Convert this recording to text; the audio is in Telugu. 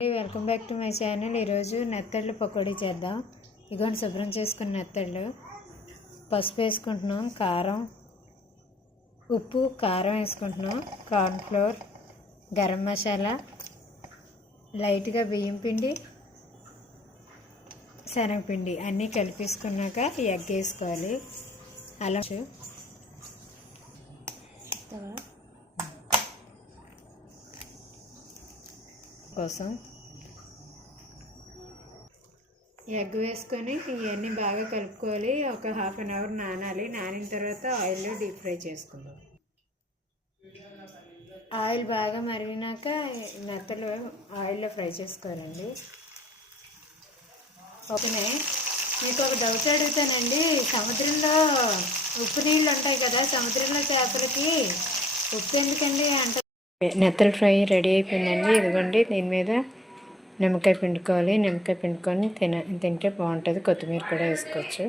Welcome back to my channel. ఈరోజు నెత్తళ్ళు పకోడీ చేద్దాం. ఇదిగోండి శుభ్రం చేసుకున్న నెత్తళ్ళు. పసుపు వేసుకుంటున్నాం, కారం, ఉప్పు, కారం వేసుకుంటున్నాం, కార్న్ఫ్లోర్, గరం మసాలా, లైట్గా బియ్యం పిండి, శనగపిండి అన్నీ కలిపేసుకున్నాక ఎగ్ వేసుకోవాలి. అలా కోసం ఎగ్ వేసుకొని ఇవన్నీ బాగా కలుపుకోవాలి. ఒక హాఫ్ అన్ అవర్ నానాలి. నానిన తర్వాత ఆయిల్లో డీప్ ఫ్రై చేసుకుందాం. ఆయిల్ బాగా మరిగినాక నెత్తలు ఆయిల్లో ఫ్రై చేసుకోవాలండి. ఓకేనే. మీకు ఒక డౌట్ అడుగుతానండి. సముద్రంలో ఉప్పు నీళ్ళు ఉంటాయి కదా, సముద్రంలో చేపలకి ఉప్పు ఎందుకండి అంటే నెత్తలు ఫ్రై రెడీ అయిపోయిందండి. ఇదిగోండి, దీని మీద నిమ్మకాయ పిండుకోవాలి. నిమ్మకాయ పిండుకొని తింటే బాగుంటుంది. కొత్తిమీర కూడా వేసుకోవచ్చు.